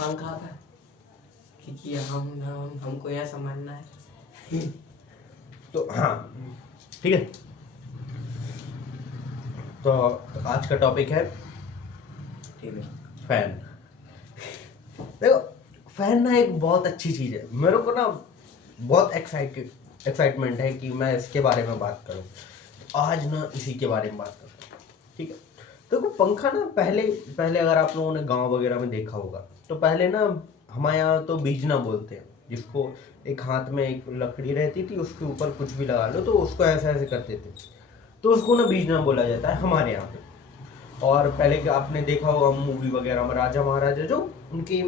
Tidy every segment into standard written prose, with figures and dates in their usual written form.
पंखा पर, क्योंकि हमको यह समझना है। तो हाँ ठीक है, तो आज का टॉपिक है फैन। देखो फैन ना एक बहुत अच्छी चीज़ है, मेरे को ना बहुत एक्साइटमेंट है कि मैं इसके बारे में बात करूं। आज ना इसी के बारे में बात करते हैं, ठीक है। देखो पंखा ना पहले पहले अगर आप लोगों ने गांव वगैरह में देखा होगा तो पहले ना हमारे यहाँ तो बीजना बोलते हैं, जिसको एक हाथ में एक लकड़ी रहती थी, उसके ऊपर कुछ भी लगा लो तो उसको ऐसे ऐसे करते थे, तो उसको ना बीजना बोला जाता है हमारे यहाँ पे। और पहले के आपने देखा होगा मूवी वगैरह में राजा महाराजा जो उनकी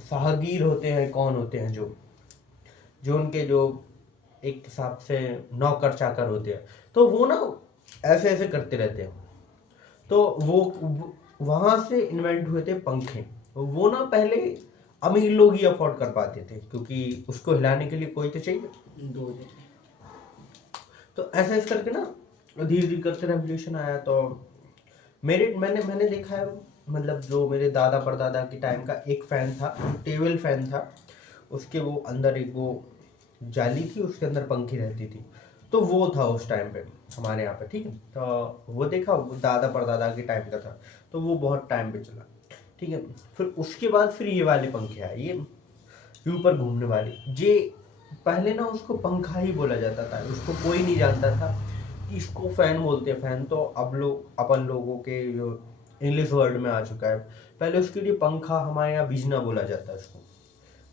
साहगीर होते हैं, कौन होते हैं, जो जो उनके जो एक हिसाब से नौकर चाकर होते हैं, तो वो ना ऐसे ऐसे करते रहते हैं। तो वहां से इन्वेंट हुए थे पंखे। वो ना पहले अमीर लोग ही अफोर्ड कर पाते थे, क्योंकि उसको हिलाने के लिए कोई तो चाहिए। दो दिन तो ऐसे ऐसे करके ना धीरे धीरे करके रेवोल्यूशन आया। तो मैंने मैंने देखा है, मतलब जो मेरे दादा परदादा के टाइम का एक फैन था, टेबल फैन था, उसके वो अंदर एक वो जाली थी, उसके अंदर पंखी रहती थी, तो वो था उस टाइम पे हमारे यहाँ पे, ठीक है। तो वो देखा, वो दादा परदादा के टाइम का था, तो वो बहुत टाइम पे चला, ठीक है। फिर उसके बाद फिर ये वाले पंखे आए, ये ऊपर घूमने वाले। ये पहले ना उसको पंखा ही बोला जाता था, उसको कोई नहीं जानता था कि इसको फैन बोलते हैं। फैन तो अब लोग अपन लोगों के जो इंग्लिश वर्ड में आ चुका है। पहले उसके लिए पंखा हमारे यहाँ बीजना बोला जाता है, उसको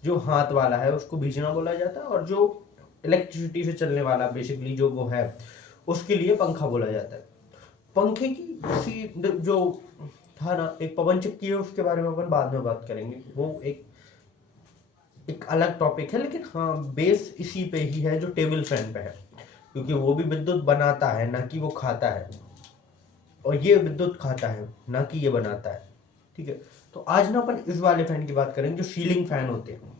जो हाथ वाला है उसको बीजना बोला जाता है, और जो इलेक्ट्रिसिटी से चलने वाला बेसिकली जो वो है उसके लिए पंखा बोला जाता है। पंखे की जो था ना, एक पवन चक्की है, उसके बारे में अपन बाद में बात करेंगे, वो एक अलग टॉपिक है। लेकिन हाँ बेस इसी पे ही है जो टेबल फैन पे है, क्योंकि वो भी विद्युत बनाता है ना कि वो खाता है, और ये विद्युत खाता है ना कि ये बनाता है, ठीक है। तो आज ना अपन इस वाले फैन की बात करेंगे जो सीलिंग फैन होते हैं।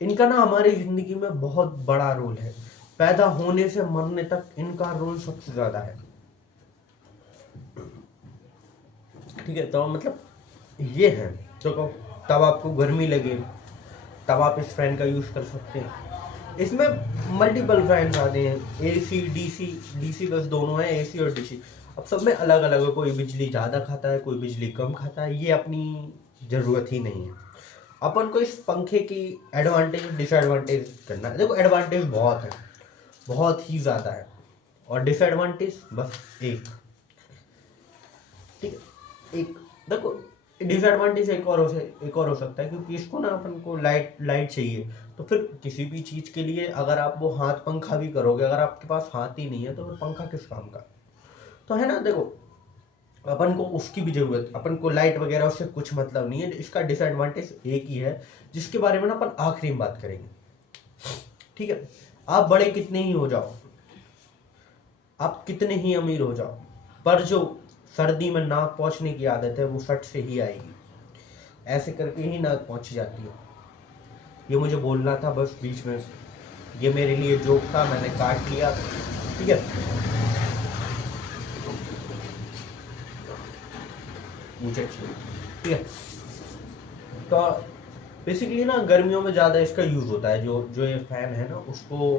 इनका ना हमारी जिंदगी में बहुत बड़ा रोल है, पैदा होने से मरने तक इनका रोल सबसे ज्यादा है, ठीक है। तो मतलब ये है, तो तब आपको गर्मी लगे तब आप इस फैन का यूज कर सकते हैं। इसमें मल्टीपल फैंस आते हैं, एसी डीसी, डीसी बस दोनों है, एसी और डीसी। अब सब में अलग अलग है, कोई बिजली ज़्यादा खाता है, कोई बिजली कम खाता है, ये अपनी ज़रूरत ही नहीं है। अपन को इस पंखे की एडवांटेज डिसएडवांटेज करना है। देखो एडवांटेज बहुत है, बहुत ही ज़्यादा है, और डिसएडवांटेज बस एक, ठीक है। एक देखो डिसएडवांटेज एक और हो सकता है, क्योंकि इसको ना अपन को लाइट लाइट चाहिए, तो फिर किसी भी चीज़ के लिए अगर आप वो हाथ पंखा भी करोगे, अगर आपके पास हाथ ही नहीं है तो फिर पंखा किस काम का। तो है ना, देखो अपन को उसकी भी जरूरत, अपन को लाइट वगैरह उससे कुछ मतलब नहीं है। इसका डिसएडवांटेज एक ही है, जिसके बारे में ना अपन आखिरी में बात करेंगे, ठीक है। आप बड़े कितने ही हो जाओ, आप कितने ही अमीर हो जाओ, पर जो सर्दी में नाक पहुंचने की आदत है वो सट से ही आएगी, ऐसे करके ही नाक पहुंच जाती है। ये मुझे बोलना था बस बीच में, ये मेरे लिए जोक था, मैंने काट लिया, ठीक है। मुझे ठीक है। तो बेसिकली ना गर्मियों में ज़्यादा इसका यूज़ होता है, जो जो ये फैन है ना उसको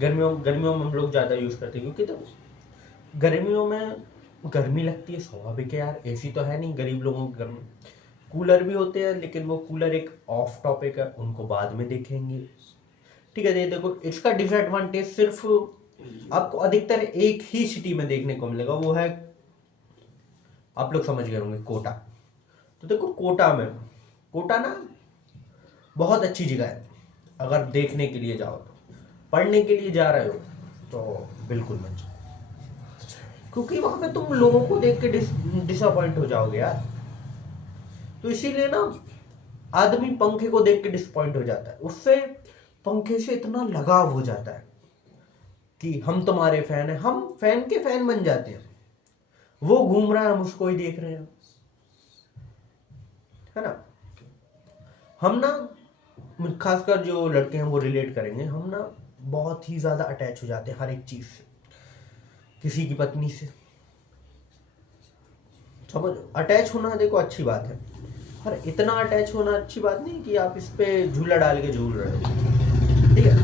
गर्मियों में हम लोग ज़्यादा यूज़ करते हैं, क्योंकि तो गर्मियों में गर्मी लगती है, स्वाभाविक है यार, एसी तो है नहीं गरीब लोगों के घर में। कूलर भी होते हैं, लेकिन वो कूलर एक ऑफ टॉपिक है, उनको बाद में देखेंगे, ठीक है। ये देखो इसका डिसएडवांटेज सिर्फ आपको अधिकतर एक ही सिटी में देखने को मिलेगा, वो है, आप लोग समझ गए होंगे, कोटा। तो देखो कोटा ना बहुत अच्छी जगह है, अगर देखने के लिए जाओ तो। पढ़ने के लिए जा रहे हो तो बिल्कुल मत जाओ, क्योंकि वहां पे तुम लोगों को देख के डिसअपॉइंट हो जाओगे यार। तो इसीलिए ना आदमी पंखे को देख के डिसअपॉइंट हो जाता है, उससे पंखे से इतना लगाव हो जाता है कि हम तुम्हारे फैन हैं, हम फैन के फैन बन जाते हैं। वो घूम रहा है, हम उसको ही देख रहे हैं, है ना। हम ना खासकर जो लड़के हैं वो रिलेट करेंगे, हम ना बहुत ही ज्यादा अटैच हो जाते हैं हर एक चीज से, किसी की पत्नी से, समझ, अटैच होना देखो अच्छी बात है, पर इतना अटैच होना अच्छी बात नहीं कि आप इस पे झूला डाल के झूल रहे हो, ठीक है।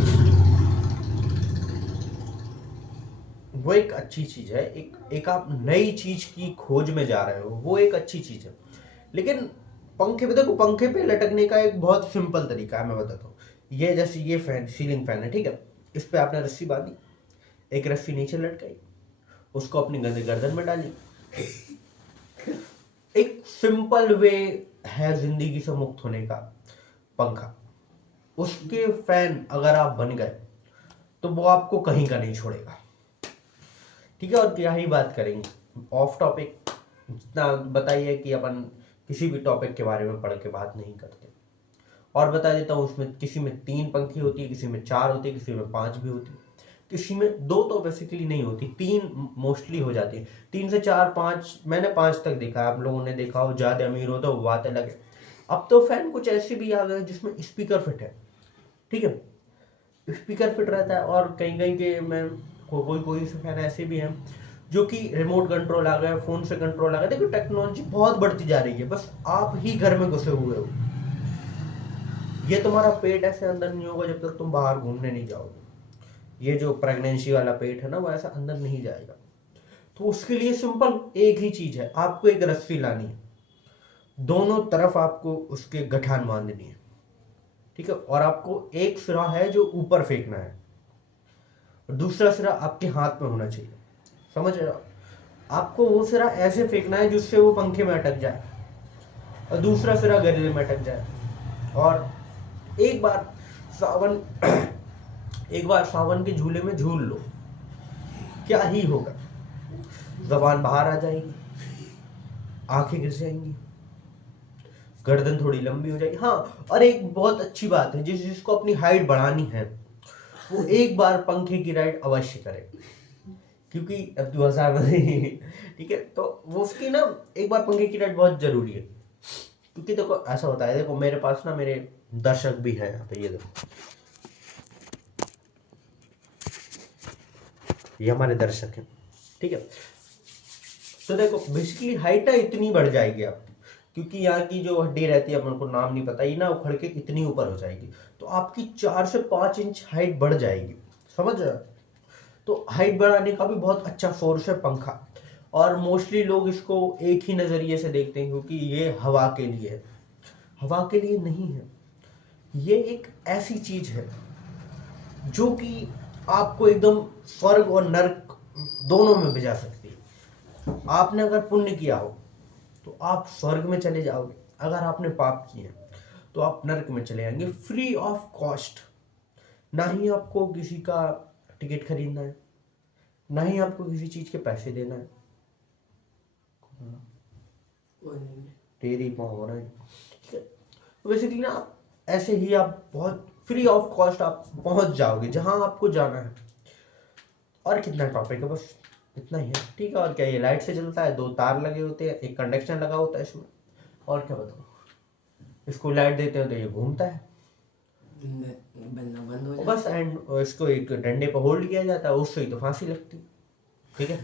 वो एक अच्छी चीज है, एक आप नई चीज की खोज में जा रहे हो, वो एक अच्छी चीज है। लेकिन पंखे पे देखो, पंखे पे लटकने का एक बहुत सिंपल तरीका है, मैं बताता हूँ। ये जैसे ये फैन, सीलिंग फैन है, ठीक है। इस पे आपने रस्सी बांधी, एक रस्सी नीचे लटकाई, उसको अपनी गर्दन में डाली। एक सिंपल वे है जिंदगी से मुक्त होने का, पंखा। उसके फैन अगर आप बन गए तो वो आपको कहीं का नहीं छोड़ेगा, ठीक है। और क्या ही बात करेंगे, ऑफ टॉपिक जितना बताइए कि अपन किसी भी टॉपिक के बारे में पढ़ के बात नहीं करते। और बता देता हूँ, उसमें किसी में 3 पंखी होती है, किसी में 4 होती है, किसी में 5 भी होती है, किसी में 2 तो बेसिकली नहीं होती, 3 मोस्टली हो जाती है। 3 से 4 5, मैंने 5 तक देखा है, आप लोगों ने देखा हो, ज्यादा अमीर हो तो वो बात अलग है। अब तो फैन कुछ ऐसे भी आ गए जिसमें स्पीकर फिट है, ठीक है। स्पीकर फिट रहता है, और कहीं कहीं के मैं कोई कोई से फैन ऐसे भी हैं जो कि रिमोट कंट्रोल आ गया, फोन से कंट्रोल आ गया। देखो टेक्नोलॉजी बहुत बढ़ती जा रही है, बस आप ही घर में घुसे हुए हो। ये तुम्हारा पेट ऐसे अंदर नहीं होगा जब तक तुम बाहर घूमने नहीं जाओगे। ये जो प्रेगनेंसी वाला पेट है ना, वो ऐसा अंदर नहीं जाएगा। तो उसके लिए सिंपल एक ही चीज है, आपको एक रस्सी लानी है, दोनों तरफ आपको उसके गठान बांधनी है, ठीक है। और आपको एक सिरा है जो ऊपर फेंकना है, और दूसरा सिरा आपके हाथ में होना चाहिए, समझ रहे हो। आपको वो सिरा ऐसे फेंकना है जिससे वो पंखे में अटक जाए, और दूसरा सिरा गले में अटक जाए। और एक बार सावन एक बार सावन के झूले में झूल लो, क्या ही होगा, जबान बाहर आ जाएगी, आंखें गिर जाएंगी, गर्दन थोड़ी लंबी हो जाएगी। हाँ, और एक बहुत अच्छी बात है, जिसको अपनी हाइट बढ़ानी है वो एक बार पंखे की राइड अवश्य करे, क्योंकि अब 2000 में ठीक है, तो वो उसकी ना एक बार पंखे की राइड बहुत जरूरी है। क्योंकि देखो ऐसा होता है, देखो मेरे पास ना मेरे दर्शक भी हैं यहाँ पे, ये देखो, ये हमारे दर्शक हैं, ठीक है। तो देखो बेसिकली हाइट इतनी बढ़ जाएगी आपकी, क्योंकि यहाँ की जो हड्डी रहती है, अपन को नाम नहीं पता, ये ना उखड़ के इतनी ऊपर हो जाएगी, तो आपकी 4 से 5 इंच हाइट बढ़ जाएगी, समझ रहे हो। तो हाइट बढ़ाने का भी बहुत अच्छा सोर्स है पंखा। और मोस्टली लोग इसको एक ही नजरिए से देखते हैं, क्योंकि ये हवा के लिए है। हवा के लिए नहीं है, ये एक ऐसी चीज है जो कि आपको एकदम स्वर्ग और नरक दोनों में भिजा सकती है। आपने अगर पुण्य किया हो तो आप स्वर्ग में चले जाओगे, अगर आपने पाप किए तो आप नरक में चले जाएंगे, फ्री ऑफ कॉस्ट। ना ही आपको किसी का टिकट खरीदना है, ना ही आपको किसी चीज के पैसे देना है। तेरी हो रहा है बेसिकली ना, ऐसे ही आप बहुत फ्री ऑफ कॉस्ट आप पहुंच जाओगे जहां आपको जाना है। और कितना टॉपिक है, बस इतना ही है, ठीक है। और क्या, ये लाइट से चलता है, 2 तार लगे होते हैं, एक कंडक्शन लगा होता है इसमें, और क्या बताऊँ। इसको लाइट देते हो तो ये घूमता है, बनना बंद हो और जाता बस एंड इसको एक डंडे पर होल्ड किया जाता है, उससे ही तो फांसी लगती, ठीक है।